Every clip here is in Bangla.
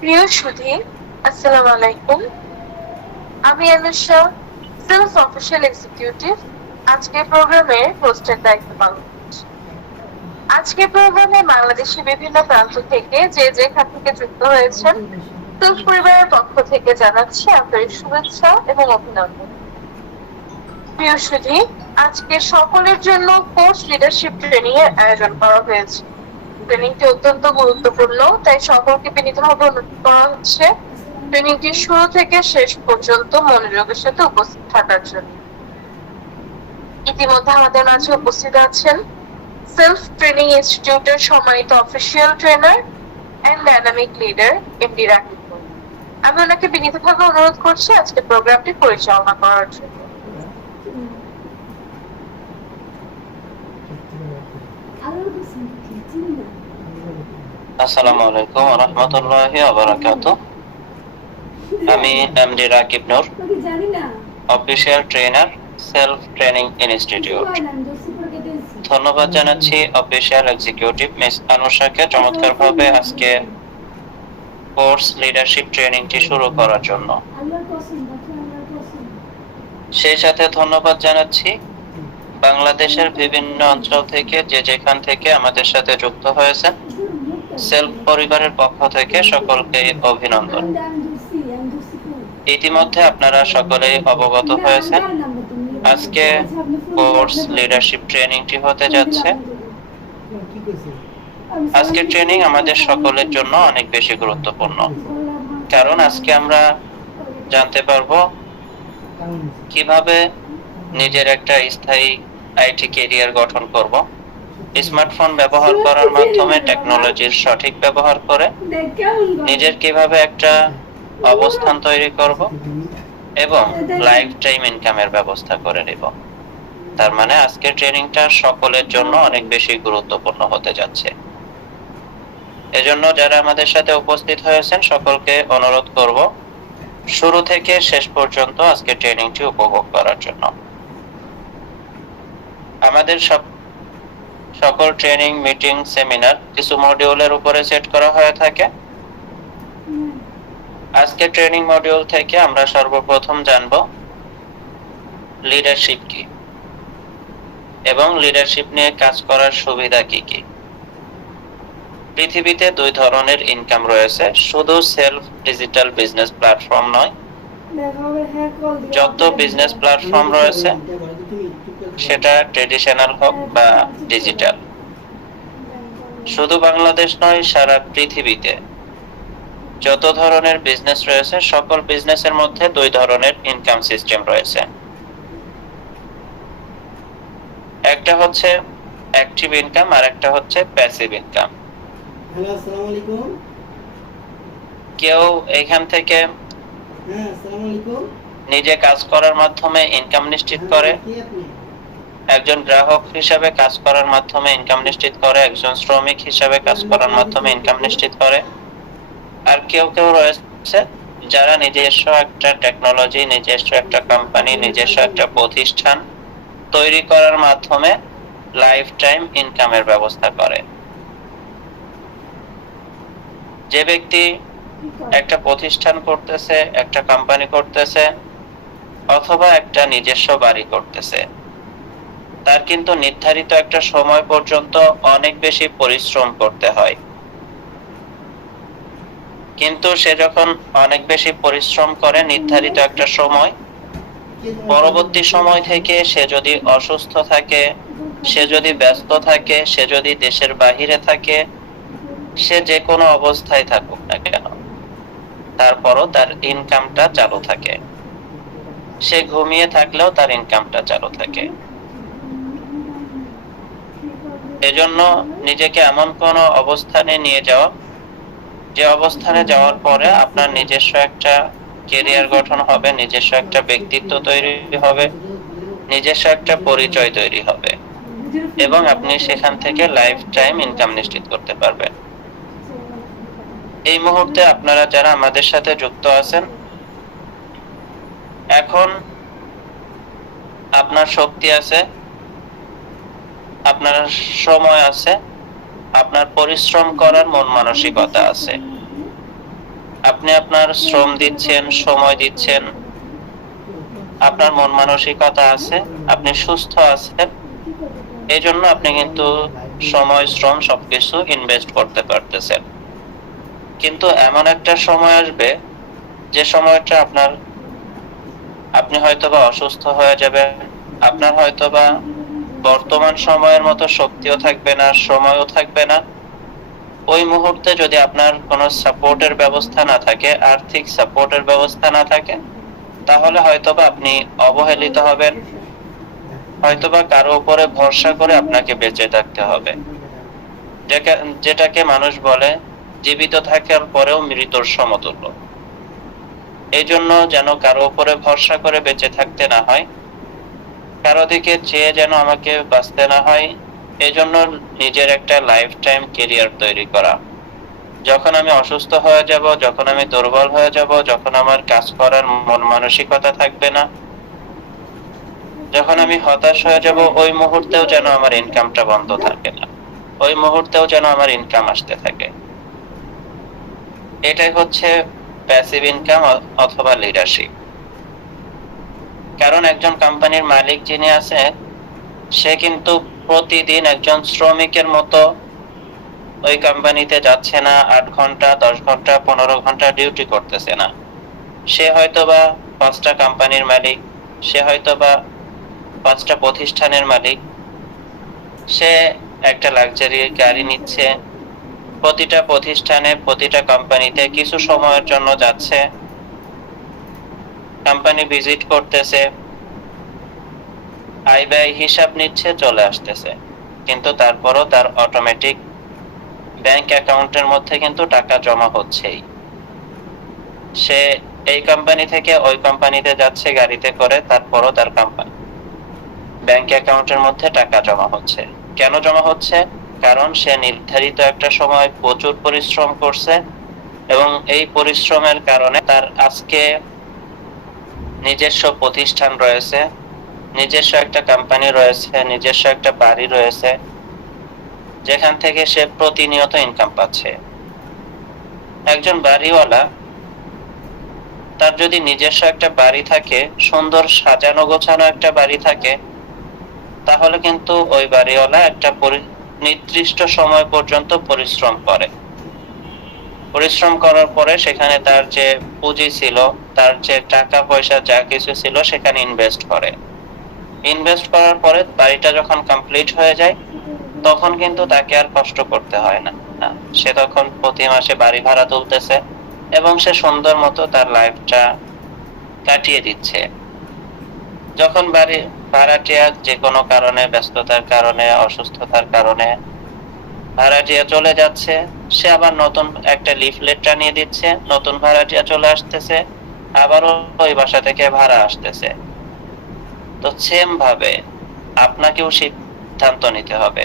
প্রিয় সুধী, আসসালামু আলাইকুম। আমি অনুষা, সেলস অফিসিয়াল এক্সিকিউটিভ, আজকের প্রোগ্রামে হোস্টের দায়িত্ব পালন করছি। আজকের প্রোগ্রামে বাংলাদেশের বিভিন্ন প্রান্ত থেকে যে যেখান থেকে যুক্ত হয়েছেন, সেলস পরিবারের পক্ষ থেকে জানাচ্ছি আন্তরিক শুভেচ্ছা এবং অভিনন্দন। প্রিয় সুধী, আজকে সকলের জন্য কোর্স লিডারশিপ ট্রেনিং এর আয়োজন করা হয়েছে। ট্রেনিংটি অত্যন্ত গুরুত্বপূর্ণ, তাই সকলকে বিনীতভাবে অনুরোধ করা হচ্ছে ট্রেনিংটি শুরু থেকে শেষ পর্যন্ত মনোযোগের সাথে উপস্থিত থাকার জন্য। ইতিমধ্যে আমাদের মাঝে উপস্থিত আছেন সেলফ ট্রেনিং ইনস্টিটিউটের সম্মানিত official trainer and dynamic leader MD Rakib. আমি ওনাকে বিনীতভাবে অনুরোধ করছি আজকে প্রোগ্রামটি পরিচালনা করার জন্য। আসসালামু আলাইকুম ওয়া রাহমাতুল্লাহি ওয়া বারাকাতুহু। আমি MD Rakib Noor, official trainer, self training institute. ধন্যবাদ জানাচ্ছি অফিসিয়াল এক্সিকিউটিভ মিস অনুষাকে চমৎকারভাবে আজকে কোর্স লিডারশিপ ট্রেনিংটি শুরু করার জন্য। সেই সাথে ধন্যবাদ জানাচ্ছি বাংলাদেশের বিভিন্ন অঞ্চল থেকে যে যেখান থেকে আমাদের সাথে যুক্ত হয়েছেন সেলফ পরিবারের পক্ষ থেকে সকলকে অভিনন্দন। ইতিমধ্যে আপনারা সকলেই অবগত হয়েছেন আজকে কোর্স লিডারশিপ ট্রেনিংটি হতে যাচ্ছে। আজকের ট্রেনিং আমাদের সকলের জন্য অনেক বেশি গুরুত্বপূর্ণ, কারণ আজকে আমরা জানতে পারবো কিভাবে নিজের একটা স্থায়ী আইটি ক্যারিয়ার গঠন করব, স্মার্টফোন ব্যবহার করার মাধ্যমে টেকনোলজির সঠিক ব্যবহার করে নিজের কিভাবে একটা অবস্থান তৈরি করব এবং লাইফ টাইম ইনকামের ব্যবস্থা করে নেব। তার মানে আজকের ট্রেনিংটা সকলের জন্য অনেক বেশি গুরুত্বপূর্ণ হতে যাচ্ছে। এজন্য যারা আমাদের সাথে উপস্থিত হয়েছেন সকলকে অনুরোধ করব শুরু থেকে শেষ পর্যন্ত আজকে ট্রেনিংটি উপভোগ করার জন্য। আমাদের সকল ট্রেনিং, মিটিং, সেমিনার কিছু মডিউলের উপরে সেট করা হয়ে থাকে। আজকে ট্রেনিং মডিউল থেকে আমরা সর্বপ্রথম জানব লিডারশিপ কি এবং লিডারশিপ নিয়ে কাজ করার সুবিধা কি কি। পৃথিবীতে দুই ধরনের ইনকাম রয়েছে, শুধু সেলফ ডিজিটাল বিজনেস প্ল্যাটফর্ম নয়, যত বিজনেস প্ল্যাটফর্ম রয়েছে সেটা ট্রেডিশনাল হোক বা ডিজিটাল। শুধু বাংলাদেশ নয়, সারা পৃথিবীতে যত ধরনের বিজনেস রয়েছে সকল বিজনেসের মধ্যে দুই ধরনের ইনকাম সিস্টেম রয়েছে। একটা হচ্ছে অ্যাক্টিভ ইনকাম আর একটা হচ্ছে প্যাসিভ ইনকাম। হ্যালো, আসসালামু আলাইকুম। কেউ এখান থেকে আসসালামু আলাইকুম নিজে কাজ করার মাধ্যমে ইনকাম নিশ্চিত করে, একজন গ্রাহক হিসাবে কাজ করার মাধ্যমে ইনকাম নিশ্চিত করে, একজন শ্রমিক হিসাবে কাজ করার মাধ্যমে ইনকাম নিশ্চিত করে। আর কেউ কেউ রয়েছে যারা নিজস্ব একটা টেকনোলজি, নিজস্ব একটা কোম্পানি, নিজস্ব একটা প্রতিষ্ঠান তৈরি করার মাধ্যমে লাইফ টাইম ইনকামের ব্যবস্থা করে। যে ব্যক্তি একটা প্রতিষ্ঠান করতেছে, একটা কোম্পানি করতেছে অথবা একটা নিজস্ব বাড়ি করতেছে, তার কিন্তু নির্ধারিত একটা সময় পর্যন্ত অনেক বেশি পরিশ্রম করতে হয়। কিন্তু সে যখন অনেক বেশি পরিশ্রম করে নির্ধারিত একটা সময়, পরবর্তী সময় থেকে সে যদি অসুস্থ থাকে, সে যদি ব্যস্ত থাকে, সে যদি দেশের বাহিরে থাকে, সে যে কোনো অবস্থায় থাকুক না কেন, তারপরও তার ইনকামটা চালু থাকে। সে ঘুমিয়ে থাকলেও তার ইনকামটা চালু থাকে। এজন্য নিজেকে এমন কোনো অবস্থানে নিয়ে যাওয়া, যে অবস্থানে যাওয়ার পরে আপনার নিজস্ব একটা ক্যারিয়ার গঠন হবে, নিজস্ব একটা ব্যক্তিত্ব তৈরি হবে, নিজস্ব একটা পরিচয় তৈরি হবে এবং আপনি সেখান থেকে লাইফ টাইম ইনকাম নিশ্চিত করতে পারবেন। এই মুহূর্তে আপনারা যারা আমাদের সাথে যুক্ত আছেন, এখন আপনার শক্তি আছে, আপনার সময় আছে, আপনার পরিশ্রম করার মন মানসিকতা আছে, আপনি আপনার শ্রম দিচ্ছেন, সময় দিচ্ছেন, আপনার মন মানসিকতা আছে, আপনি সুস্থ আছেন, এই জন্য আপনি কিন্তু সময়, শ্রম সবকিছু ইনভেস্ট করতে পারতেছেন। কিন্তু এমন একটা সময় আসবে যে সময়টা আপনি হয়তোবা অসুস্থ হয়ে যাবেন, আপনার হয়তোবা বর্তমান সময়ের মতো শক্তিও থাকবে না, সময়ও থাকবে না। ওই মুহূর্তে যদি আপনার কোনো সাপোর্টের ব্যবস্থা না থাকে, আর্থিক সাপোর্টের ব্যবস্থা না থাকে, তাহলে হয়তোবা আপনি অবহেলিত হবেন, হয়তোবা কারো উপরে ভরসা করে আপনাকে বেঁচে থাকতে হবে, যেটাকে মানুষ বলে জীবিত থাকার পরেও মৃত্যুর সমতুল্য। এই জন্য যেন কারো উপরে ভরসা করে বেঁচে থাকতে না হয়, কারো দিকে চেয়ে যেন আমাকে বাঁচতে না হয়, এই জন্য নিজের একটা লাইফ টাইম কেরিয়ার তৈরি করা। যখন আমি অসুস্থ হয়ে যাব, যখন আমি দুর্বল হয়ে যাব, যখন আমার কাজ করার মন মানসিকতা থাকবে না, যখন আমি হতাশ হয়ে যাব, ওই মুহূর্তেও যেন আমার ইনকামটা বন্ধ থাকে না, ওই মুহূর্তেও যেন আমার ইনকাম আসতে থাকে। এটাই হচ্ছে প্যাসিভ ইনকাম অথবা লিডারশিপ। কারণ একজন কোম্পানির মালিক যিনি আছে, সে কিন্তু প্রতিদিন একজন শ্রমিকের মতো ওই কোম্পানিতে যাচ্ছে না, 8 ঘন্টা, 10 ঘন্টা, 15 ঘন্টা ডিউটি করতেছে না। সে হয়তোবা 5টা কোম্পানির মালিক, সে হয়তোবা 5টা প্রতিষ্ঠানের মালিক, সে একটা লাক্সারি গাড়ি নিচ্ছে, প্রতিটা প্রতিষ্ঠানে, প্রতিটা কোম্পানিতে কিছু সময়ের জন্য যাচ্ছে, কোম্পানি ভিজিট করতেছে, আয় ব্যয় হিসাব নিচ্ছে, চলে আসতেছে। কিন্তু তারপরও তার অটোমেটিক ব্যাংক অ্যাকাউন্টের মধ্যে কিন্তু টাকা জমা হচ্ছেই। সে এই কোম্পানি থেকে ওই কোম্পানিতে যাচ্ছে গাড়িতে করে, তারপরও তার কোম্পানি ব্যাংক অ্যাকাউন্টের মধ্যে টাকা জমা হচ্ছে। কেন জমা হচ্ছে? কারণ সে নির্ধারিত একটা সময় প্রচুর পরিশ্রম করছে, এবং এই পরিশ্রমের কারণে তার আজকে নিজস্ব প্রতিষ্ঠান রয়েছে, নিজস্ব একটা কোম্পানি রয়েছে, নিজস্ব একটা বাড়ি রয়েছে, যেখান থেকে সে প্রতিনিয়ত ইনকাম পাচ্ছে। একজন বাড়িওয়ালা, তার যদি নিজস্ব একটা বাড়ি থাকে, সুন্দর সাজানো গোছানো একটা বাড়ি থাকে, তাহলে কিন্তু ওই বাড়িওয়ালা একটা নির্দিষ্ট সময় পর্যন্ত পরিশ্রম করে। পরিশ্রম করার পরে সেখানে তার যে পুঁজি ছিল, তার যে টাকা পয়সা যা কিছু ছিল, সেখানে ইনভেস্ট করে। ইনভেস্ট করার পরে বাড়িটা যখন কমপ্লিট হয়ে যায়, তখন কিন্তু তাকে আর কষ্ট করতে হয় না। সে তখন প্রতি মাসে বাড়ি ভাড়া তুলতেছে, এবং সে সুন্দর মতো তার লাইফটা কাটিয়ে দিচ্ছে। যখন বাড়ি ভাড়াটিয়া যে কোনো কারণে, ব্যস্ততার কারণে, অসুস্থতার কারণে ভাড়াটিয়া চলে যাচ্ছে, সে আবার নতুন একটা লিফলেট টানিয়ে দিচ্ছে, নতুন ভাড়াটিয়া চলে আসতেছে, আবারও ওই বাসা থেকে ভাড়া আসতেছে। তো সেম ভাবে আপনাকেও সিদ্ধান্ত নিতে হবে,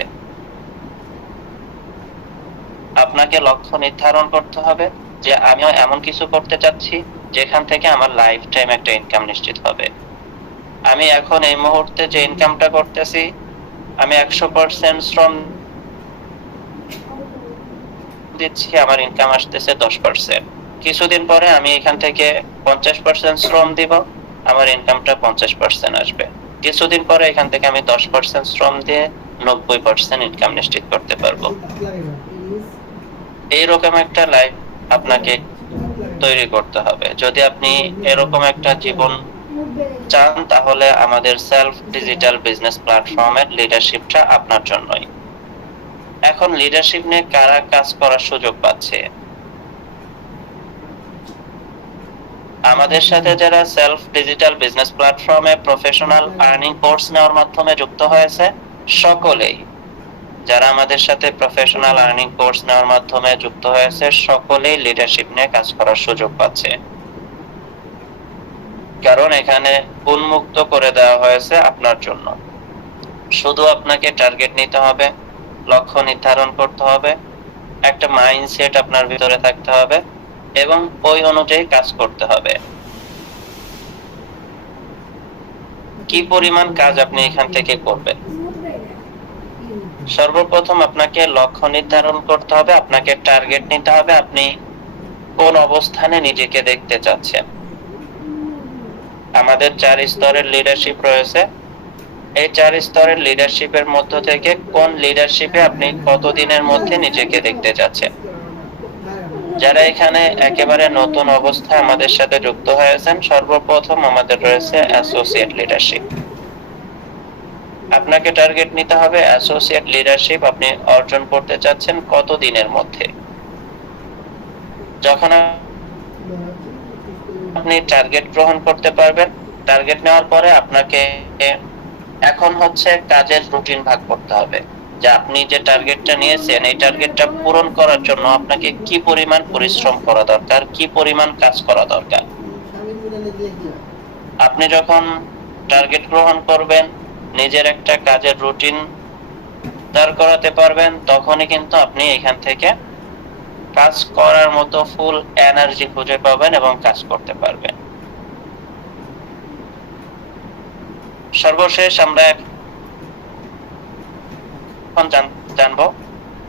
আপনাকে লক্ষ্য নির্ধারণ করতে হবে যে আমিও এমন কিছু করতে চাচ্ছি যেখান থেকে আমার লাইফ টাইম একটা ইনকাম নিশ্চিত হবে। আমি এখন এই মুহূর্তে যে ইনকামটা করতেছি, আমি 100% শ্রম দিচ্ছি, আমার ইনকাম আসতেছে 10%। কিছুদিন পরে আমি এখান থেকে 50% শ্রম দিব, আমার ইনকামটা 50% আসবে। কিছুদিন পরে এখান থেকে আমি 10% শ্রম দিয়ে 90% ইনকাম নিশ্চিত করতে পারবো। এইরকম একটা লাইফ আপনাকে তৈরি করতে হবে। যদি আপনি এরকম একটা জীবন চান, তাহলে আমাদের সেলফ ডিজিটাল বিজনেস প্ল্যাটফর্মের লিডারশিপটা আপনার জন্যই। এখন লিডারশিপ নিয়ে কারা কাজ করার সুযোগ পাচ্ছে? আমাদের সাথে যারা সেলফ ডিজিটাল বিজনেস প্ল্যাটফর্মে প্রফেশনাল আর্নিং কোর্স নেওয়ার মাধ্যমে যুক্ত হয়েছে, সকলেই, যারা আমাদের সাথে প্রফেশনাল আর্নিং কোর্স নেওয়ার মাধ্যমে যুক্ত হয়েছে, সকলেই লিডারশিপ নিয়ে কাজ করার সুযোগ পাচ্ছে। কারণ এখানে উন্মুক্ত করে দেওয়া হয়েছে আপনার জন্য। শুধু আপনাকে টার্গেট নিতে হবে, লক্ষ্য নির্ধারণ করতে হবে, একটা মাইন্ডসেট আপনার ভিতরে থাকতে হবে, এবং ওই অনুযায়ী কাজ করতে হবে। কি পরিমাণ কাজ আপনি এখান থেকে করবেন? সর্বপ্রথম আপনাকে লক্ষ্য নির্ধারণ করতে হবে, আপনাকে টার্গেট নিতে হবে, আপনি কোন অবস্থানে নিজেকে দেখতে চাচ্ছেন। আমাদের 4 স্তরের লিডারশিপ রয়েছে। এই 4 স্তরের লিডারশিপের মধ্য থেকে কোন লিডারশিপে আপনি কতদিনের মধ্যে নিজেকে দেখতে চাচ্ছেন। যারা এখানে একেবারে নতুন অবস্থায় আমাদের সাথে যুক্ত হয়েছেন, সর্বপ্রথম আমাদের রয়েছে অ্যাসোসিয়েট লিডারশিপ। আপনাকে টার্গেট নিতে হবে অ্যাসোসিয়েট লিডারশিপ আপনি অর্জন করতে চাচ্ছেন কত দিনের মধ্যে। যখন আপনি টার্গেট গ্রহণ করতে পারবেন, টার্গেট নেওয়ার পরে আপনাকে এখন হচ্ছে কাজের রুটিন ভাগ করতে হবে, যে আপনি যে টার্গেটটা নিয়েছেন এই টার্গেটটা পূরণ করার জন্য আপনাকে কি পরিমাণ পরিশ্রম করা দরকার, কি পরিমাণ কাজ করা দরকার। আপনি যখন টার্গেট গ্রহণ করবেন, নিজের একটা কাজের রুটিন দাঁড় করাতে পারবেন, তখনই কিন্তু আপনি এখান থেকে কাজ করার মতো ফুল এনার্জি খুঁজে পাবেন এবং কাজ করতে পারবেন। সর্বশেষ আমরা এখন জানবো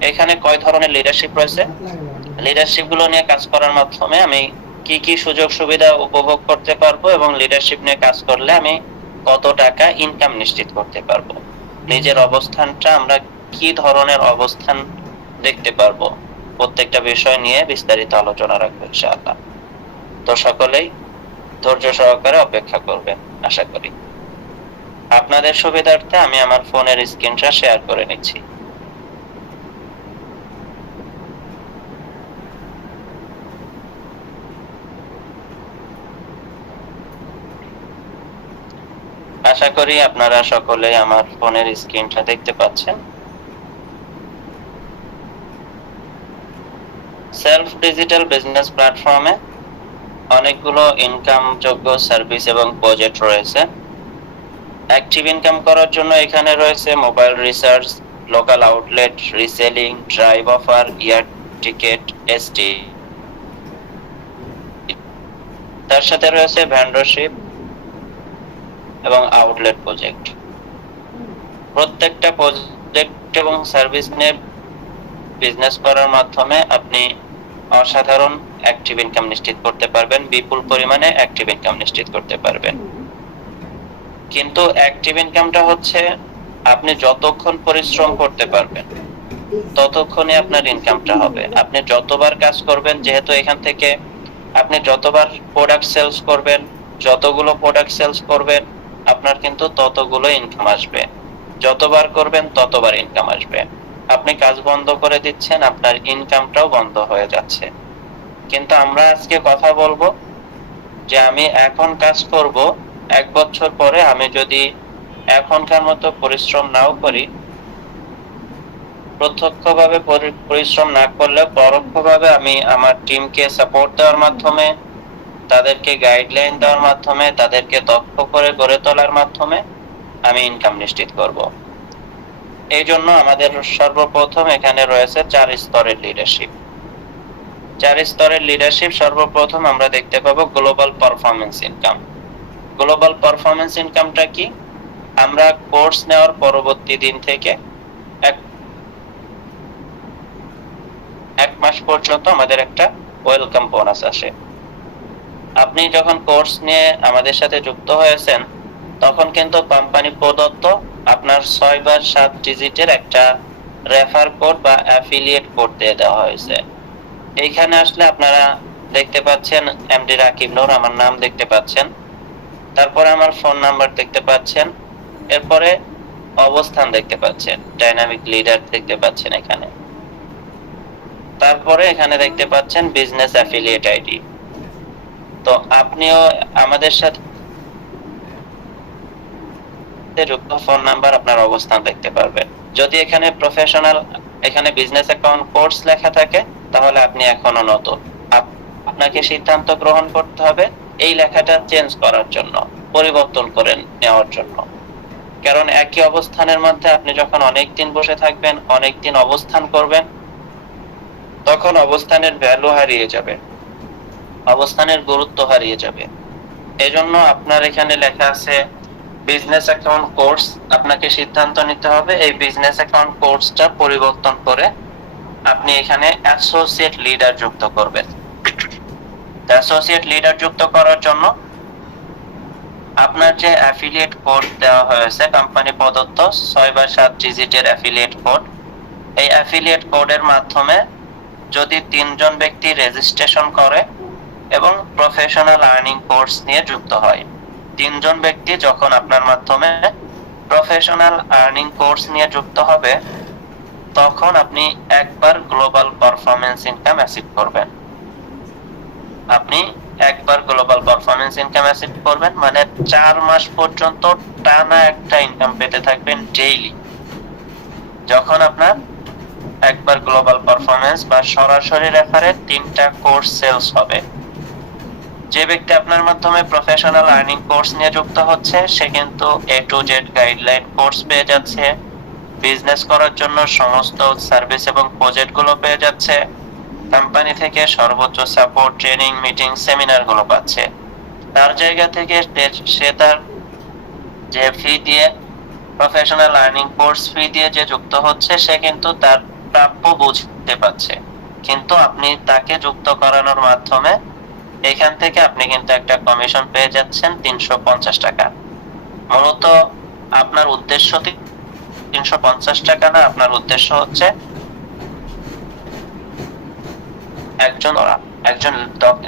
এখানে কয় ধরনের লিডারশিপ রয়েছে। লিডারশিপ গুলো নিয়ে কাজ করার মাধ্যমে আমি কি কি সুযোগ সুবিধা উপভোগ করতে পারবো এবং লিডারশিপ নিয়ে কাজ করলে আমি কত টাকা ইনকাম নিশ্চিত করতে পারবো। নিজের অবস্থানটা আমরা কি ধরনের অবস্থান দেখতে পারবো, প্রত্যেকটা বিষয় নিয়ে বিস্তারিত আলোচনা রাখবো ইনশাআল্লাহ। তো সকলেই ধৈর্য সহকারে অপেক্ষা করবেন আশা করি। আপনাদের সুবিধার্থে আমি আমার ফোনের স্ক্রিনটা শেয়ার করে নিচ্ছি। আশা করি আপনারা সকলেই আমার ফোনের স্ক্রিনটা দেখতে পাচ্ছেন। সেলফ ডিজিটাল বিজনেস প্ল্যাটফর্মে অনেকগুলো ইনকাম যোগ্য সার্ভিস এবং প্রজেক্ট রয়েছে। অ্যাক্টিভ ইনকাম করার জন্য এখানে রয়েছে mobile research, local outlet, reselling, drive offer, air ticket, ST. তার সাথে রয়েছে ভেন্ডরশিপ এবং আউটলেট প্রজেক্ট। প্রত্যেকটা প্রজেক্ট এবং সার্ভিস নিয়ে বিজনেস করার মাধ্যমে আপনি অসাধারণ অ্যাক্টিভ ইনকাম নিশ্চিত করতে পারবেন, বিপুল পরিমাণে অ্যাক্টিভ ইনকাম নিশ্চিত করতে পারবেন। কিন্তু অ্যাক্টিভ ইনকামটা হচ্ছে আপনি যতক্ষণ পরিশ্রম করতে পারবেন ততক্ষণই আপনার ইনকামটা হবে। আপনি যতবার কাজ করবেন, যেহেতু এখান থেকে আপনি যতবার প্রোডাক্ট সেলস করবেন, যতগুলো প্রোডাক্ট সেলস করবেন আপনার কিন্তু ততগুলো ইনকাম আসবে। যতবার করবেন ততবার ইনকাম আসবে। আপনি কাজ বন্ধ করে দিচ্ছেন, আপনার ইনকামটাও বন্ধ হয়ে যাচ্ছে। কিন্তু আমরা আজকে কথা বলবো যে আমি এখন কাজ করব, 1 বছর পরে আমি যদি এখনকার মতো পরিশ্রম নাও করি, প্রত্যক্ষভাবে পরিশ্রম না করলে পরোক্ষভাবে আমি আমার টিমকে সাপোর্ট দেওয়ার মাধ্যমে, তাদেরকে গাইডলাইন দেওয়ার মাধ্যমে, তাদেরকে দক্ষ করে গড়ে তোলার মাধ্যমে আমি ইনকাম নিশ্চিত করব। এই জন্য আমাদের সর্বপ্রথম এখানে রয়েছে 4 স্তরের লিডারশিপ। 4 স্তরের লিডারশিপ সর্বপ্রথম আমরা দেখতে পাবো global performance income. Global performance ইনকামটা কি? আমরা কোর্স নেওয়ার পরবর্তী দিন থেকে এক মাস পর্যন্ত আমাদের একটা ওয়েলকাম বোনাস আসে। আপনি যখন কোর্স নিয়ে আমাদের সাথে যুক্ত হয়েছেন তখন কিন্তু কোম্পানি প্রদত্ত আপনার 6 বা 7 ডিজিটের একটা রেফার কোড বা অ্যাফিলিয়েট কোড দিয়ে দেওয়া হয়েছে। এইখানে আসলে আপনারা দেখতে পাচ্ছেন এমডি রাকিব নূর, আমার নাম দেখতে পাচ্ছেন, তারপরে আমার ফোন নাম্বার দেখতে পাচ্ছেন, এরপরে অবস্থান দেখতে পাচ্ছেন, ডাইনামিক লিডার দেখতে পাচ্ছেন এখানে, তারপরে এখানে দেখতে পাচ্ছেন বিজনেস অ্যাফিলিয়েট আইডি। তো আপনিও আমাদের সাথে যুক্ত ফোন নাম্বার, আপনার অবস্থান দেখতে পারবেন। যদি এখানে প্রফেশনাল, এখানে বিজনেস অ্যাকাউন্ট কোর্স লেখা থাকে তাহলে আপনি এখনো নতুন। আপনাকে সিদ্ধান্ত গ্রহণ করতে হবে এই লেখাটা চেঞ্জ করার জন্য, পরিবর্তন করে নেওয়ার জন্য। কারণ একই অবস্থানের মধ্যে আপনি যখন অনেকদিন বসে থাকবেন, অনেকদিন অবস্থান করবেন, তখন অবস্থানের ভ্যালু হারিয়ে যাবে, অবস্থানের গুরুত্ব হারিয়ে যাবে। এজন্য আপনার এখানে লেখা আছে বিজনেস অ্যাকাউন্ট কোর্স আপনাকে সিদ্ধান্ত নিতে হবে এই বিজনেস অ্যাকাউন্ট কোর্সটা পরিবর্তন করে আপনি এখানে অ্যাসোসিয়েট লিডার যুক্ত করবেন। অ্যাসোসিয়েট লিডার যুক্ত করার জন্য আপনার যে অ্যাফিলিয়েট কোড দেওয়া হয়েছে কোম্পানি প্রদত্ত 6 বা 7 ডিজিটের অ্যাফিলিয়েট কোড, এই অ্যাফিলিয়েট কোডের মাধ্যমে যদি 3 জন ব্যক্তি রেজিস্ট্রেশন করে এবং প্রফেশনাল আর্নিং কোর্স নিয়ে যুক্ত হয়, 3 জন ব্যক্তি যখন আপনার মাধ্যমে প্রফেশনাল আর্নিং কোর্স নিয়ে যুক্ত হবে তখন আপনি একবার গ্লোবাল পারফরম্যান্স ইনকাম অ্যাচিভ করবেন। আপনি একবার গ্লোবাল পারফরম্যান্স ইনকাম অ্যাচিভ করবেন মানে 4 মাস পর্যন্ত টানা একটা ইনকাম পেতে থাকবেন ডেইলি। যখন আপনার একবার গ্লোবাল পারফরম্যান্স বা সরাসরি রেফারে 3টা কোর্স সেলস হবে, যে ব্যক্তি আপনার মাধ্যমে প্রফেশনাল আর্নিং কোর্স নিয়ে যুক্ত হচ্ছে সে কিন্তু A to Z guideline course পেয়ে যাচ্ছে, বিজনেস করার জন্য সমস্ত সার্ভিস এবং প্রজেক্ট গুলো পেয়ে যাচ্ছে, কোম্পানি থেকে সর্বোচ্চ সাপোর্ট, ট্রেনিং, মিটিং, সেমিনার গুলো পাচ্ছে। তার জায়গা থেকে সে তার যে ফি দিয়ে প্রফেশনাল আর্নিং কোর্স ফি দিয়ে যে যুক্ত হচ্ছে সে কিন্তু তার প্রাপ্য বুঝতে পারছে, কিন্তু আপনি তাকে যুক্ত করানোর মাধ্যমে এখান থেকে আপনি কিন্তু একটা কমিশন পেয়ে যাচ্ছেন 350 টাকা। মূলত আপনার উদ্দেশ্য 350 টাকা না, আপনার উদ্দেশ্য হচ্ছে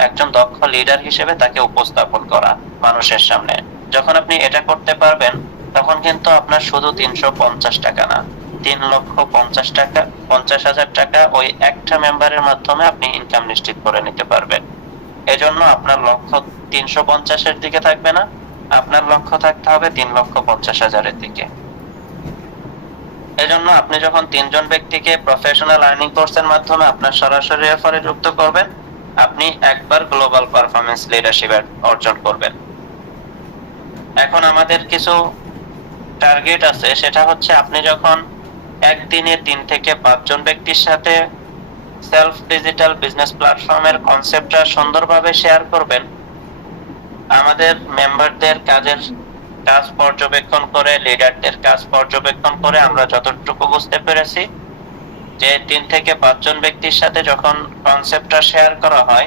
একজন দক্ষ লিডার হিসেবে তাকে উপস্থাপন করা মানুষের সামনে। যখন আপনি এটা করতে পারবেন তখন কিন্তু আপনার শুধু 350 টাকা না, 3,50,000 টাকা ওই একটা মেম্বারের মাধ্যমে আপনি ইনকাম নিশ্চিত করে নিতে পারবেন। এজন্য আপনার লক্ষ্য 350-এর দিকে থাকবে না, আপনার লক্ষ্য থাকতে হবে 3,50,000-এর দিকে। এজন্য আপনি যখন 3 জন ব্যক্তিকে প্রফেশনাল আর্নিং কোর্সের মাধ্যমে আপনার সরাসরি রেফারে যুক্ত করবেন, আপনি একবার গ্লোবাল পারফরম্যান্স লিডারশিপ অর্জন করবেন। এখন আমাদের কিছু টার্গেট আছে, সেটা হচ্ছে আপনি যখন একদিনে 3 থেকে 5 জন ব্যক্তির সাথে সেলফ ডিজিটাল বিজনেস প্ল্যাটফর্মের কনসেপ্টটা সুন্দরভাবে শেয়ার করবেন, আমাদের মেম্বারদের কাজ পর্যবেক্ষণ করে, লিডারদের কাজ পর্যবেক্ষণ করে আমরা যতটুকু বুঝতে পেরেছি যে 3 থেকে 5 জন ব্যক্তির সাথে যখন কনসেপ্টটা শেয়ার করা হয়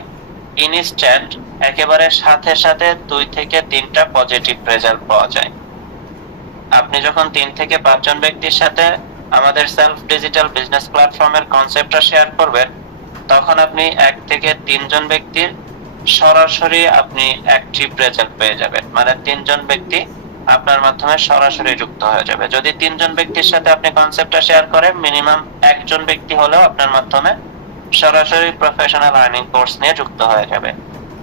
ইনস্ট্যান্ট একেবারে সাথে সাথে 2 থেকে 3টা পজিটিভ রেজাল্ট পাওয়া যায়। আপনি যখন 3 থেকে 5 জন ব্যক্তির সাথে আমাদের সেলফ ডিজিটাল বিজনেস প্ল্যাটফর্মের কনসেপ্টটা শেয়ার করবেন তখন আপনি 1 থেকে 3 জন ব্যক্তির সরাসরি আপনি অ্যাক্টিভ রেজাল্ট পেয়ে যাবেন, মানে 3 জন ব্যক্তি আপনার মাধ্যমে সরাসরি যুক্ত হয়ে যাবে। যদি 3 জন ব্যক্তির সাথে আপনি কনসেপ্টটা শেয়ার করেন মিনিমাম একজন ব্যক্তি হলেও আপনার মাধ্যমে সরাসরি প্রফেশনাল আর্নিং কোর্স নিয়ে যুক্ত হয়ে যাবে।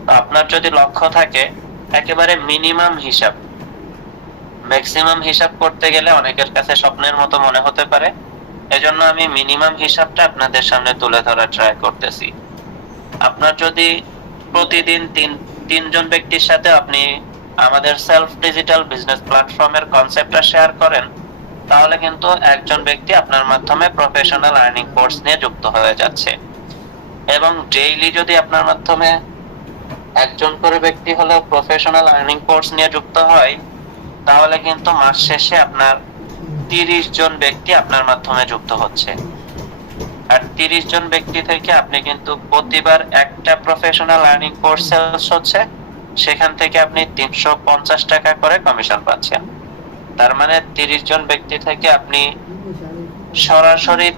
তো আপনার যদি লক্ষ্য থাকে একেবারে মিনিমাম হিসাব, ম্যাক্সিমাম হিসাব করতে গেলে অনেকের কাছে স্বপ্নের মতো মনে হতে পারে, এজন্য আমি মিনিমাম হিসাবটা আপনাদের সামনে তুলে ধরার ট্রাই করতেছি। আপনার যদি প্রতিদিন 3 জন ব্যক্তির সাথে আপনি আমাদের সেলফ ডিজিটাল বিজনেস প্ল্যাটফর্মের কনসেপ্টটা শেয়ার করেন তাহলে কিন্তু একজন ব্যক্তি আপনার মাধ্যমে প্রফেশনাল আর্নিং কোর্স নিয়ে যুক্ত হয়ে যাচ্ছে। এবং ডেইলি যদি আপনার মাধ্যমে একজন করে ব্যক্তি হলেও প্রফেশনাল আর্নিং কোর্স নিয়ে যুক্ত হয় তাহলে কিন্তু মাস শেষে আপনার 30 জন ব্যক্তি আপনার মাধ্যমে যুক্ত হচ্ছে। আর 30 জন ব্যক্তি থেকে আপনি কিন্তু প্রতিবার একটা প্রফেশনাল আর্নিং কোর্স সেলস হচ্ছে, সেখান থেকে আপনি 350 টাকা করে কমিশন পাচ্ছেন। তার মানে 30 জন ব্যক্তি থেকে আপনি সরাসরি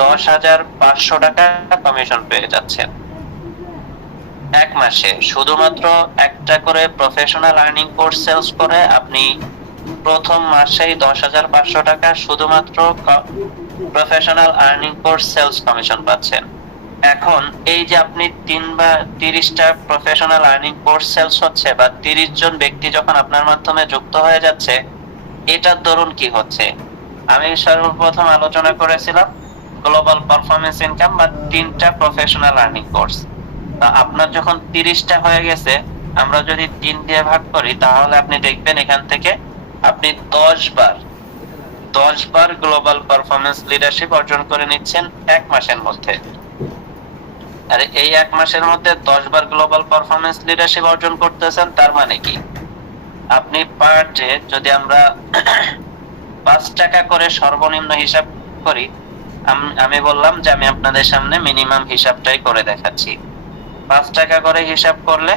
10,500 টাকা কমিশন পেয়ে যাচ্ছেন এক মাসে। শুধুমাত্র একটা করে প্রফেশনাল আর্নিং কোর্স সেলস করে আপনি প্রথম মাসেই 10,500 টাকা শুধুমাত্র professional earning course sales commission পাচ্ছেন। এখন এই যে আপনি 30টা প্রফেশনাল আর্নিং কোর্স সেলস হচ্ছে বা 30 জন ব্যক্তি যখন আপনার মাধ্যমে যুক্ত হয়ে যাচ্ছে, এটার দরুন কি হচ্ছে? আমি সর্বপ্রথম আলোচনা করেছিলাম গ্লোবাল পারফরম্যান্স ইনকাম বা 3টা প্রফেশনাল আর্নিং কোর্স। আপনার যখন 30টা হয়ে গেছে, আমরা যদি 3 দিয়ে ভাগ করি তাহলে আপনি দেখবেন এখান থেকে আপনি 10 বার গ্লোবাল পারফরম্যান্স লিডারশিপ অর্জন করে নিচ্ছেন এক মাসের মধ্যে। আর এই এক মাসের মধ্যে 10 বার গ্লোবাল পারফরম্যান্স লিডারশিপ অর্জন করতেছেন, তার মানে কি আপনি পার ডে যদি আমরা 5 টাকা করে সর্বনিম্ন হিসাব করি, আমি বললাম যে আমি আপনাদের সামনে মিনিমাম হিসাবটাই করে দেখাচ্ছি। 5 টাকা করে হিসাব করলে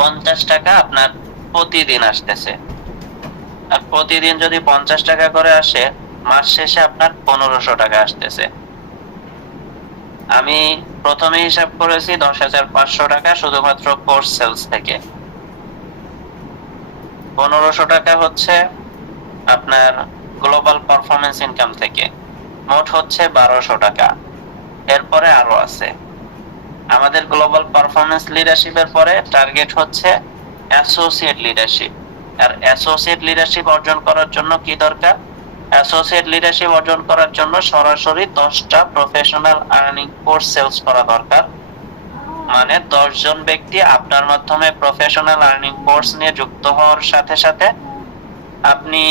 50 টাকা আপনার প্রতিদিন আসতেছে। আর প্রতিদিন যদি 50 টাকা করে আসে, মাস শেষে আপনার 1500 টাকা আসতেছে। আমি প্রথমে হিসাব করেছি 10,500 টাকা শুধুমাত্র কোর্স সেলস থেকে। 1500 টাকা হচ্ছে আপনার গ্লোবাল পারফরমেন্স ইনকাম থেকে। মোট হচ্ছে 1200 টাকা। এরপরে আরো আছে আমাদের গ্লোবাল পারফরমেন্স লিডারশিপের পরে টার্গেট হচ্ছে অ্যাসোসিয়েট লিডারশিপ। আর অ্যাসোসিয়েট লিডারশিপ অর্জন করার জন্য কি দরকার? অ্যাসোসিয়েট লিডারশিপ অর্জন করার জন্য সরাসরি 10টা প্রফেশনাল আর্নিং কোর্স সেলস করা দরকার। মানে 10 জন ব্যক্তি আপনার মাধ্যমে প্রফেশনাল আর্নিং কোর্স নিয়ে যুক্ত হওয়ার সাথে সাথে আপনি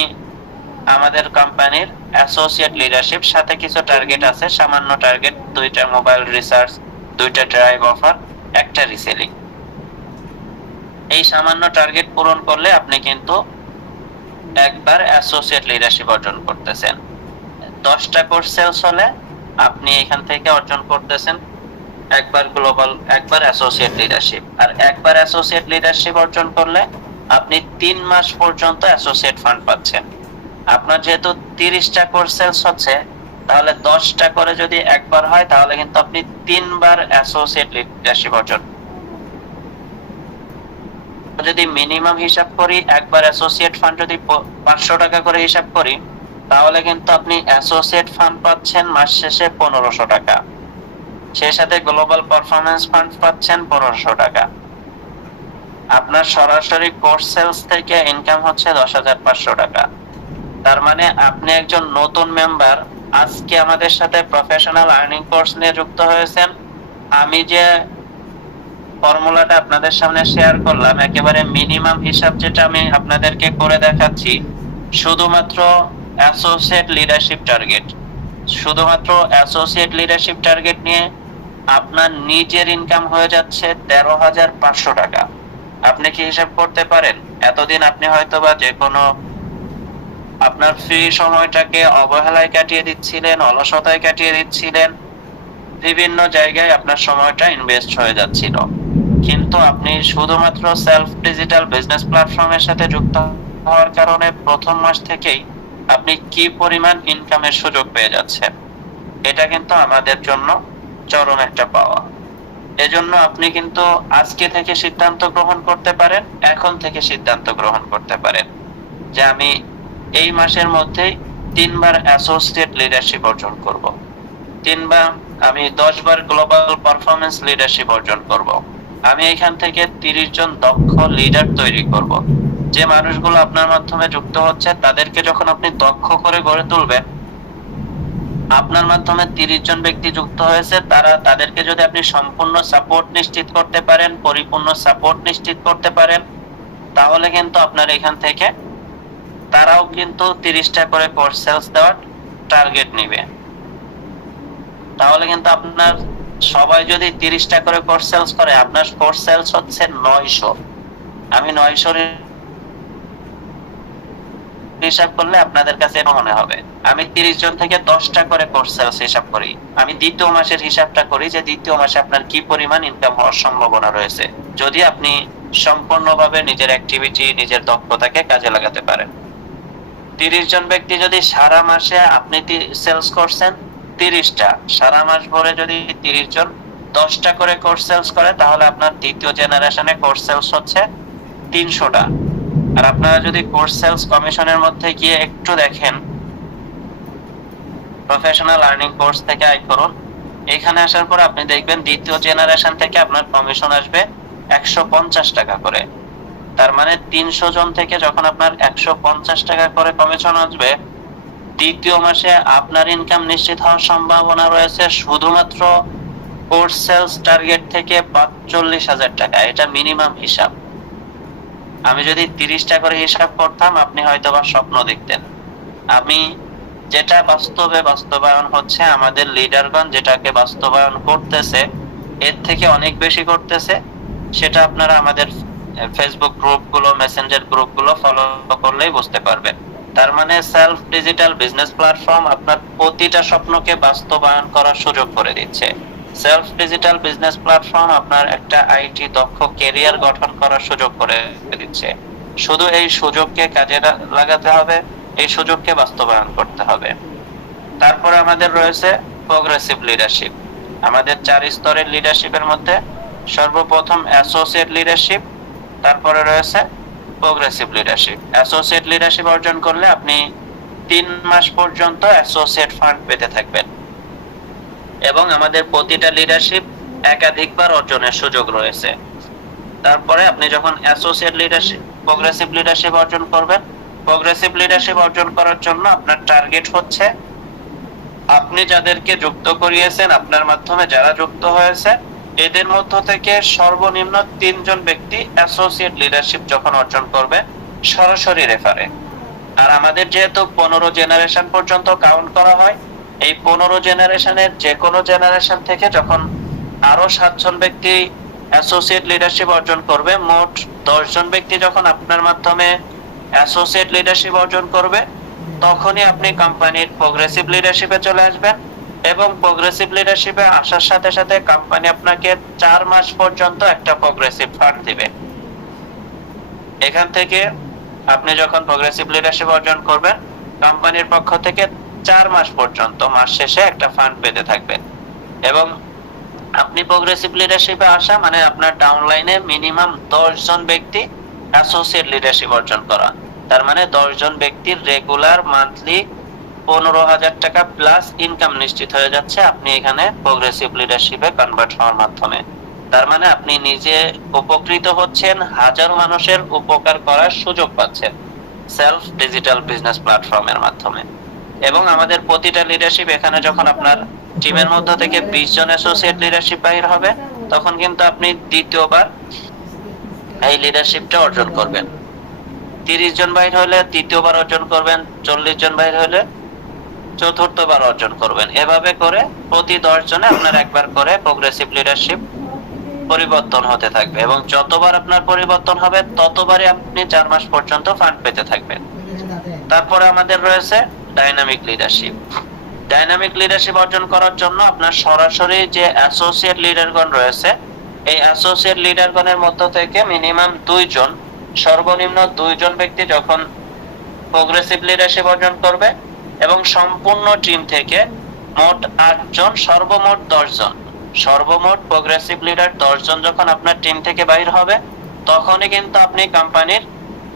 আমাদের কোম্পানির অ্যাসোসিয়েট লিডারশিপ, সাথে কিছু টার্গেট আছে, সামান্য টার্গেট, 2টা মোবাইল রিসার্চ, 2টা ড্রাইভ অফার, একটা রিসেলিং। এই সামান্য টার্গেট পূরণ করলে আপনি কিন্তু একবার অ্যাসোসিয়েট লিডারশিপ অর্জন করতেছেন। 10টা কোর্স সেলস হলে আপনি এখান থেকে অর্জন করতেছেন একবার গ্লোবাল, একবার অ্যাসোসিয়েট লিডারশিপ। আর একবার অ্যাসোসিয়েট লিডারশিপ অর্জন করলে আপনি 3 মাস পর্যন্ত অ্যাসোসিয়েট ফান্ড পাচ্ছেন। আপনার যেহেতু 30টা কোর্স সেলস হচ্ছে, তাহলে 10টা করে যদি একবার হয় তাহলে কিন্তু আপনি 3বার অ্যাসোসিয়েট লিডারশিপ অর্জন। যদি মিনিমাম হিসাব করি, একবার অ্যাসোসিয়েট ফান্ড যদি 500 টাকা করে হিসাব করি, তাহলে কিন্তু আপনি অ্যাসোসিয়েট ফান্ড পাচ্ছেন মাস শেষে 1500 টাকা। সেই সাথে গ্লোবাল পারফরমেন্স ফান্ড পাচ্ছেন 1500 টাকা। আপনার সরাসরি কোর্স সেলস থেকে ইনকাম হচ্ছে 10,500 টাকা। তার মানে আপনি একজন নতুন মেম্বার, আজকে আমাদের সাথে প্রফেশনাল আর্নিং কোর্স নিয়ে যুক্ত হয়েছেন। আমি যে ফর্মুলাটা আপনাদের সামনে শেয়ার করলাম, একেবারে মিনিমাম হিসাব যেটা আমি আপনাদেরকে করে দেখাচ্ছি, শুধুমাত্র অ্যাসোসিয়েট লিডারশিপ টার্গেট, শুধুমাত্র অ্যাসোসিয়েট লিডারশিপ টার্গেট নিয়ে আপনার নিজের ইনকাম হয়ে যাচ্ছে 13,500 টাকা। আপনি কি হিসাব করতে পারেন? এতদিন আপনি হয়তোবা যে কোনো আপনার ফ্রি সময়টাকে অবহেলায় কাটিয়ে দিচ্ছিলেন, অলসতায় কাটিয়ে দিচ্ছিলেন, বিভিন্ন জায়গায় আপনার সময়টা ইনভেস্ট হয়ে যাচ্ছিল। কিন্তু আপনি শুধুমাত্র সেলফ ডিজিটাল বিজনেস প্ল্যাটফর্মের সাথে যুক্ত হওয়ার কারণে প্রথম মাস থেকেই আপনি কি পরিমাণ ইনকামের সুযোগ পেয়ে যাচ্ছেন, এটা কিন্তু আমাদের জন্য চরম একটা পাওয়া। এজন্য আপনি কিন্তু আজকে থেকে সিদ্ধান্ত গ্রহণ করতে পারেন, এখন থেকে সিদ্ধান্ত গ্রহণ করতে পারেন যে আমি এই মাসের মধ্যেই 3বার অ্যাসোসিয়েট লিডারশিপ অর্জন করব, 3বার আমি 10বার গ্লোবাল পারফরমেন্স লিডারশিপ অর্জন করব। আমি এখান থেকে 30 জন দক্ষ লিডার তৈরি করব। যে মানুষগুলো আপনার মাধ্যমে যুক্ত হচ্ছে তাদেরকে যখন আপনি দক্ষ করে গড়ে তুলবেন, আপনার মাধ্যমে 30 জন ব্যক্তি যুক্ত হয়েছে, তাদেরকে যদি আপনি সম্পূর্ণ সাপোর্ট নিশ্চিত করতে পারেন, পরিপূর্ণ সাপোর্ট নিশ্চিত করতে পারেন, তাহলে কিন্তু আপনার এখান থেকে তারাও কিন্তু 30টা করে কোর্স সেলস দেওয়ার টার্গেট নিবে। তাহলে কিন্তু আপনার সবাই যদি 30টা করে কোর্স সেলস করে, আপনার কোর্স সেলস হচ্ছে 900। আমি 900 হিসাব করলে আপনাদের কাছে মনে হবে আমি 30 জন থেকে 10টা করে কোর্স সেলস হিসাব করি। আমি দ্বিতীয় মাসের হিসাবটা করি যে দ্বিতীয় মাসে আপনার কি পরিমাণ ইনকাম হওয়ার সম্ভাবনা রয়েছে যদি আপনি সম্পূর্ণভাবে নিজের অ্যাক্টিভিটি, নিজের দক্ষতাকে কাজে লাগাতে পারেন। 30 জন ব্যক্তি যদি সারা মাসে আপনি সেলস করছেন 30টা, সারা মাস ভরে যদি 30 জন 10টা করে কোর্স সেলস করে, তাহলে আপনার দ্বিতীয় জেনারেশনে কোর্স সেলস হচ্ছে 300টা। আর আপনারা যদি কোর্স সেলস কমিশনের মধ্যে গিয়ে একটু দেখেন, প্রফেশনাল আর্নিং কোর্স থেকে আয় করুন, এখানে আসার পর আপনি দেখবেন দ্বিতীয় জেনারেশন থেকে আপনার কমিশন আসবে 150 টাকা করে। তার মানে 300 জন থেকে যখন আপনার 150 টাকা করে কমিশন আসবে, দ্বিতীয় মাসে আপনার ইনকাম নিশ্চিত হওয়ার সম্ভাবনা রয়েছে শুধুমাত্র কোর্স সেলস টার্গেট থেকে 45,000 টাকা। এটা মিনিমাম হিসাব। আমি যদি 30টা করে হিসাব করতাম, আপনি হয়তোবা স্বপ্ন দেখতেন। আমি যেটা বাস্তবে বাস্তবায়ন হচ্ছে, আমাদের লিডারগণ যেটাকে বাস্তবায়ন করতেছে এর থেকে অনেক বেশি করতেছে, সেটা আপনারা আমাদের ফেসবুক গ্রুপগুলো, মেসেঞ্জার গ্রুপগুলো ফলো করলেই বুঝতে পারবেন। তার মানে সেলফ ডিজিটাল বিজনেস প্ল্যাটফর্ম আপনার প্রতিটা স্বপ্নকে বাস্তবায়ন করার সুযোগ করে দিচ্ছে। সেলফ ডিজিটাল বিজনেস প্ল্যাটফর্ম আপনার একটা আইটি দক্ষ ক্যারিয়ার গঠন করার সুযোগ করে দিচ্ছে। শুধু এই সুযোগকে কাজে লাগাতে হবে, এই সুযোগকে বাস্তবায়ন করতে হবে। তারপরে আমাদের রয়েছে প্রোগ্রেসিভ লিডারশিপ। আমাদের 4 স্তরের লিডারশিপের মধ্যে সর্বপ্রথম অ্যাসোসিয়েট লিডারশিপ, তারপরে রয়েছে প্রোগ্রেসিভ লিডারশিপ। অ্যাসোসিয়েট লিডারশিপ অর্জন করলে আপনি 3 মাস পর্যন্ত অ্যাসোসিয়েট ফান্ড পেতে থাকবেন এবং আমাদের প্রতিটা লিডারশিপ একাধিকবার অর্জনের সুযোগ রয়েছে। তারপরে আপনি যখন অ্যাসোসিয়েট লিডারশিপ, প্রোগ্রেসিভ লিডারশিপ অর্জন করবেন, প্রোগ্রেসিভ লিডারশিপ অর্জন করার জন্য আপনার টার্গেট হচ্ছে আপনি যাদেরকে যুক্ত করিয়েছেন, আপনার মাধ্যমে যারা যুক্ত হয়েছে, এদের মধ্য থেকে সর্বনিম্ন 3 জন ব্যক্তি অ্যাসোসিয়েট লিডারশিপ যখন অর্জন করবে সরাসরি রেফারে। আর আমাদের যেহেতু 15 জেনারেশন পর্যন্ত কাউন্ট করা হয়, এই 15 জেনারেশনের যে কোনো জেনারেশন থেকে যখন আরো 7 জন ব্যক্তি অ্যাসোসিয়েট লিডারশিপ অর্জন করবে, মোট 10 জন ব্যক্তি যখন আপনার মাধ্যমে অ্যাসোসিয়েট লিডারশিপ অর্জন করবে, তখনই আপনি কোম্পানির প্রোগ্রেসিভ লিডারশিপে চলে আসবেন এবং প্রোগ্রেসিভ লিডারশিপে আসার সাথে সাথে কোম্পানি আপনাকে 4 মাস পর্যন্ত একটা প্রোগ্রেসিভ ফান্ড দিবে। এখান থেকে আপনি যখন প্রোগ্রেসিভ লিডারশিপ অর্জন করবেন, কোম্পানির পক্ষ থেকে 4 মাস পর্যন্ত মাস শেষে একটা ফান্ড পেতে থাকবেন। এবং আপনি প্রোগ্রেসিভ লিডারশিপে আসা মানে আপনার ডাউনলাইনে মিনিমাম 10 জন ব্যক্তি অ্যাসোসিয়েট লিডারশিপ অর্জন করা। তার মানে 10 জন ব্যক্তির রেগুলার মান্থলি 15,000 টাকা প্লাস ইনকাম নিশ্চিত হয়ে যাচ্ছে আপনি এখানে প্রোগ্রেসিভ লিডারশিপে কনভার্ট হওয়ার মাধ্যমে। তার মানে আপনি নিজে উপকৃত হচ্ছেন, হাজারো মানুষের উপকার করার সুযোগ পাচ্ছেন সেলফ ডিজিটাল বিজনেস প্ল্যাটফর্মের মাধ্যমে। এবং আমাদের প্রতিটা লিডারশিপ, এখানে যখন আপনার টিমের মধ্য থেকে 20 জন অ্যাসোসিয়েট লিডারশিপ বাহির হবে, তখন কিন্তু আপনি দ্বিতীয়বার এই লিডারশিপটা অর্জন করবেন। 30 জন বাহির হলে তৃতীয়বার অর্জন করবেন, 40 জন বাহির হলে চতুর্থবার অর্জন করবেন। এভাবে করে প্রতি 10 জনে আপনার একবার করে প্রোগ্রেসিভ লিডারশিপ পরিবর্তন হতে থাকবে এবং যতবার আপনার পরিবর্তন হবে ততবারই আপনি 4 মাস পর্যন্ত ফান্ড পেতে থাকবেন। তারপরে আমাদের রয়েছে ডাইনামিক লিডারশিপ। ডাইনামিক লিডারশিপ অর্জন করার জন্য আপনার সরাসরি যে অ্যাসোসিয়েট লিডারগণ রয়েছে, এই অ্যাসোসিয়েট লিডারগণের মধ্য থেকে মিনিমাম 2 জন, সর্বনিম্ন 2 জন ব্যক্তি যখন প্রোগ্রেসিভ লিডারশিপ অর্জন করবে এবং সম্পূর্ণ টিম থেকে মোট 8 জন, সর্বমোট 10 জন, সর্বমোট প্রোগ্রেসিভ লিডার 10 জন যখন আপনার টিম থেকে বাইর হবে, তখনই কিন্তু আপনি কোম্পানির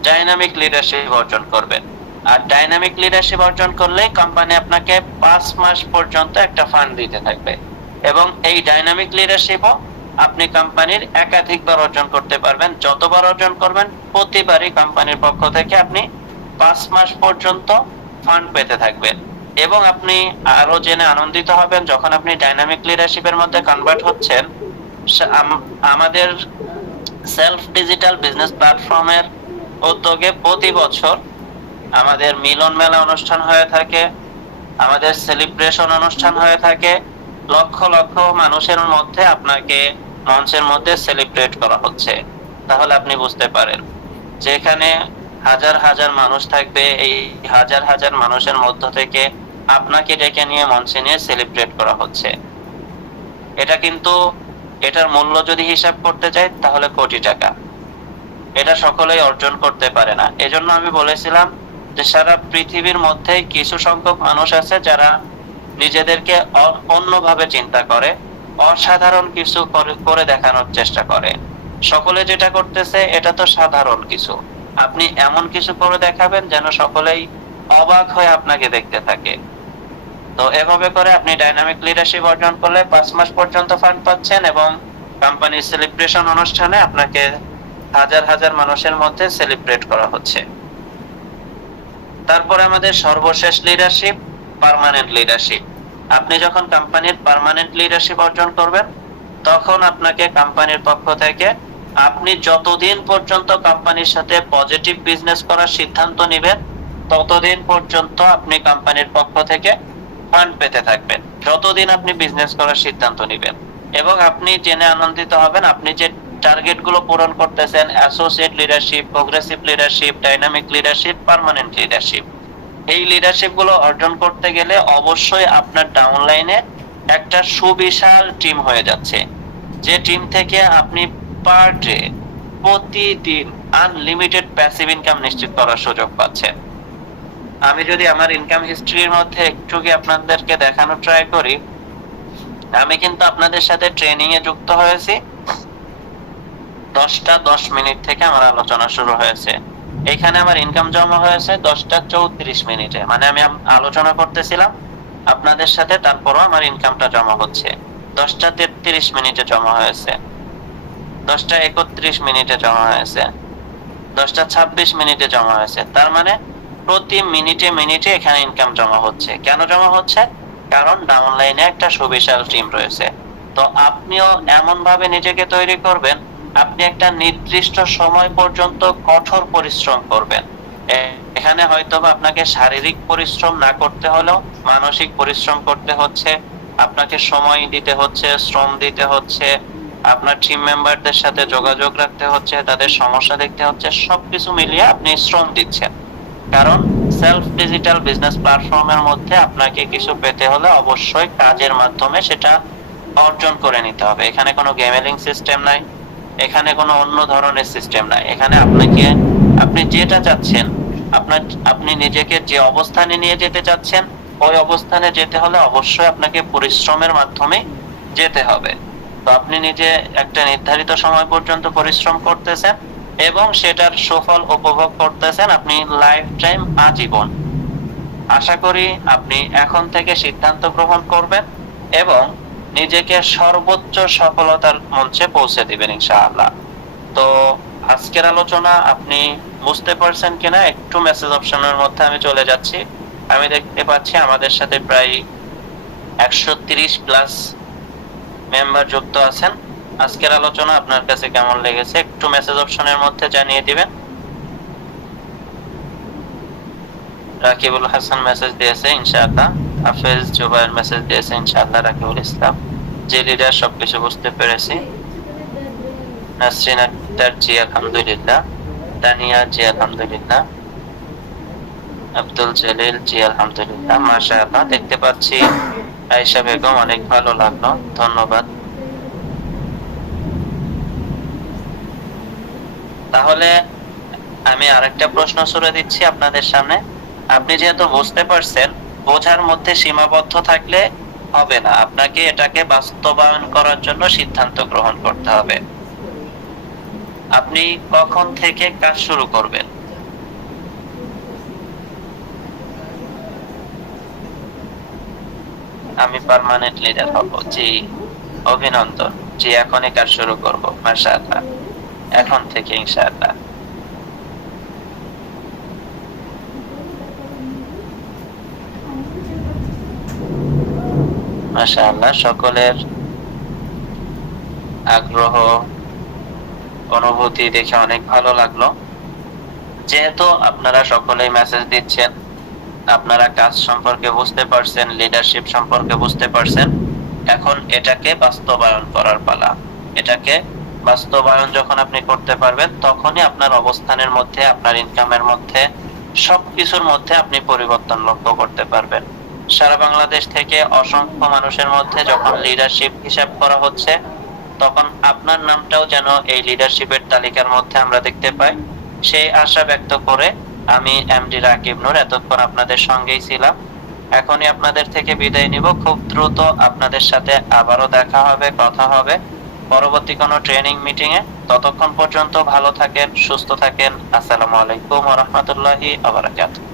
ডাইনামিক লিডারশিপ অর্জন করবেন। আর ডাইনামিক লিডারশিপ অর্জন করলে কোম্পানি আপনাকে 5 মাস পর্যন্ত একটা ফান্ড দিতে থাকবে এবং এই ডাইনামিক লিডারশিপও আপনি কোম্পানির একাধিকবার অর্জন করতে পারবেন। যতবার অর্জন করবেন প্রতিবারই কোম্পানির পক্ষ থেকে আপনি 5 মাস পর্যন্ত ফান্ড পেতে থাকবেন। এবং আপনি আরো জেনে আনন্দিত হবেন, যখন আপনি ডাইনামিক লিডারশিপের মধ্যে কনভার্ট হচ্ছেন, আমাদের সেলফ ডিজিটাল বিজনেস প্ল্যাটফর্মের উদ্যোগে প্রতি বছর আমাদের মিলন মেলা অনুষ্ঠান হয়ে থাকে, আমাদের সেলিব্রেশন অনুষ্ঠান হয়ে থাকে। লক্ষ লক্ষ মানুষের মধ্যে আপনাকে মঞ্চের মধ্যে সেলিব্রেট করা হচ্ছে। তাহলে আপনি বুঝতে পারেন যেখানে হাজার হাজার মানুষ থাকবে, এই হাজার হাজার মানুষের মধ্য থেকে আপনাকে ডেকে নিয়ে মঞ্চে নিয়ে সেলিব্রেট করা হচ্ছে। এটা কিন্তু, এটার মূল্য যদি হিসাব করতে চাই তাহলে কোটি টাকা। এটা সকলেই অর্জন করতে পারে না। এজন্য আমি বলেছিলাম যে সারা পৃথিবীর মধ্যে কিছু সংখ্যক মানুষ আছে যারা নিজেদেরকে অন্যভাবে চিন্তা করে, অসাধারণ কিছু করে দেখানোর চেষ্টা করে। সকলে যেটা করতেছে এটা তো সাধারণ কিছু, আপনি এমন কিছু করে দেখাবেন যেন সকলেই অবাক হয়ে আপনাকে দেখতে থাকে। তো এভাবে করে আপনি ডাইনামিক লিডারশিপ অর্জন করলে 5 মাস পর্যন্ত ফান্ড পাচ্ছেন এবং কোম্পানির সেলিব্রেশন অনুষ্ঠানে আপনাকে হাজার হাজার মানুষের মধ্যে সেলিব্রেট করা হচ্ছে। তারপরে আমাদের সর্বশেষ লিডারশিপ, পার্মানেন্ট লিডারশিপ। আপনি যখন কোম্পানির পার্মানেন্ট লিডারশিপ অর্জন করবেন, তখন আপনাকে কোম্পানির পক্ষ থেকে আপনি যতদিন পর্যন্ত কোম্পানির সাথে পজিটিভ বিজনেস করার সিদ্ধান্ত নেবেন, ততদিন পর্যন্ত আপনি কোম্পানির পক্ষ থেকে ফান্ড পেতে থাকবেন, যতদিন আপনি বিজনেস করার সিদ্ধান্ত নেবেন। এবং আপনি জেনে আনন্দিত হবেন, আপনি যে টার্গেট গুলো পূরণ করতেছেন, associate leadership, progressive leadership, dynamic leadership, permanent leadership. এই লিডারশিপ গুলো অর্জন করতে গেলে অবশ্যই আপনার ডাউনলাইনে একটা সুবিশাল টিম হয়ে যাচ্ছে, যে টিম থেকে আপনি পার ডে প্রতিদিন আনলিমিটেড প্যাসিভ ইনকাম নিশ্চিত করার সুযোগ পাচ্ছেন। আমি যদি আমার ইনকাম হিস্ট্রির মধ্যে একটু কি আপনাদেরকে দেখানোর ট্রাই করি, আমি কিন্তু আপনাদের সাথে ট্রেনিং এ যুক্ত হয়েছি 10:10 থেকে আমার আলোচনা শুরু হয়েছে। এখানে আমার ইনকাম জমা হয়েছে 10:34 মানে আমি আলোচনা করতেছিলাম আপনাদের সাথে, তারপরও আমার ইনকামটা জমা হচ্ছে। 10:33 জমা হয়েছে, 10:31 জমা হয়েছে, 10:26 জমা হয়েছে। তার মানে প্রতি মিনিটে এখানে ইনকাম জমা হচ্ছে। কেন জমা হচ্ছে? কারণ ডাউনলাইনে একটা সুবিশাল টিম রয়েছে। তো আপনিও এমন ভাবে নিজেকে তৈরি করবেন, আপনি একটা নির্দিষ্ট সময় পর্যন্ত কঠোর পরিশ্রম করবেন। এখানে হয়তোবা আপনাকে শারীরিক পরিশ্রম না করতে হলেও মানসিক পরিশ্রম করতে হচ্ছে, আপনাকে সময় দিতে হচ্ছে, শ্রম দিতে হচ্ছে, আপনার টিম মেম্বারদের সাথে যোগাযোগ রাখতে হচ্ছে, তাদের সমস্যা দেখতে হচ্ছে, সবকিছু মিলিয়ে আপনি শ্রম দিচ্ছেন। কারণ সেলফ ডিজিটাল বিজনেস প্ল্যাটফর্মের মধ্যে আপনাকে কিছু পেতে হলে অবশ্যই কাজের মাধ্যমে সেটা অর্জন করে নিতে হবে। এখানে কোনো গেমিং সিস্টেম নাই, এখানে কোনো অন্য ধরনের সিস্টেম নাই। এখানে আপনি যেটা চাচ্ছেন, আপনি নিজেকে যে অবস্থানে নিয়ে যেতে চাচ্ছেন, ওই অবস্থানে যেতে হলে অবশ্যই আপনাকে পরিশ্রমের মাধ্যমে যেতে হবে। তো আপনি নিজে একটা নির্ধারিত সময় পর্যন্ত পরিশ্রম করতেছেন এবং সেটার সুফল উপভোগ করতেছেন আপনি লাইফ টাইম, আজীবন। আশা করি আপনি এখন থেকে সিদ্ধান্ত গ্রহণ করবেন এবং নিজেকে সর্বোচ্চ সফলতার মঞ্চে পৌঁছে দিবেন ইনশাআল্লাহ। তো আজকের আলোচনা আপনি বুঝতে পারছেন কিনা, একটু মেসেজ অপশনের মধ্যে আমি চলে যাচ্ছি। আমি দেখতে পাচ্ছি আমাদের সাথে প্রায় 130+ মেম্বার যুক্ত আছেন। আজকের আলোচনা আপনার কাছে কেমন লেগেছে একটু মেসেজ অপশনের মধ্যে জানিয়ে দিবেন। রাকিবুল হাসান মেসেজ দিয়েছে ইনশাআল্লাহ, হাফেজ জুবাইর মেসেজ দিয়েছে ইনশাআল্লাহ, রাকিবুল ইসলাম যে লিডার সবকিছু বুঝতে পেরেছি, নাসরিন আক্তার জি আলহামদুলিল্লাহ, তানিয়া জি আলহামদুলিল্লাহ, আব্দুল জলিল জি আলহামদুলিল্লাহ, মাশাআল্লাহ। দেখতে পাচ্ছি আয়েশা বেগম, অনেক ভালো লাগলো, ধন্যবাদ। তাহলে আমি আরেকটা প্রশ্ন ছুড়ে দিচ্ছি আপনাদের সামনে। আপনি যেহেতু বুঝতে পারছেন, বোঝার মধ্যে সীমাবদ্ধ থাকলে হবে না, আপনাকে এটাকে বাস্তবায়ন করার জন্য সিদ্ধান্ত গ্রহণ করতে হবে। আপনি কখন থেকে কাজ শুরু করবেন? আমি পার্মানেন্ট লিডার হব, জি অভিনন্দন, জি এখনই কাজ শুরু করব, মাশাআল্লাহ, এখন থেকে ইনশাআল্লাহ। মাশাআল্লাহ, সকলের আগ্রহ অনুভূতি দেখে অনেক ভালো লাগলো। যেহেতু আপনারা সকলেই মেসেজ দিচ্ছেন, আপনারা কাজ সম্পর্কে বুঝতে পারছেন, লিডারশিপ সম্পর্কে বুঝতে পারছেন, এখন এটাকে বাস্তবায়ন করার পালা। এটাকে বাস্তবায়ন যখন আপনি করতে পারবেন, তখনই আপনার অবস্থানের মধ্যে, আপনার ইনকামের মধ্যে, সবকিছুর মধ্যে আপনি পরিবর্তন লক্ষ্য করতে পারবেন। সারা বাংলাদেশ থেকে অসংখ্য মানুষের মধ্যে যখন লিডারশিপ হিসাব করা হচ্ছে, তখন আপনার নামটাও যেন এই লিডারশিপের তালিকার মধ্যে আমরা দেখতে পাই, সেই আশা ব্যক্ত করে আমি এমডি রাকিব নূর এতক্ষণ আপনাদের সঙ্গেই ছিলাম। এখনই আপনাদের থেকে বিদায় নিব। খুব দ্রুত আপনাদের সাথে আবারও দেখা হবে, কথা হবে পরবর্তী কোনো ট্রেনিং মিটিং এ। ততক্ষণ পর্যন্ত ভালো থাকেন, সুস্থ থাকেন। আসসালামু আলাইকুম ওয়া রাহমাতুল্লাহি ওয়া বারাকাতুহু।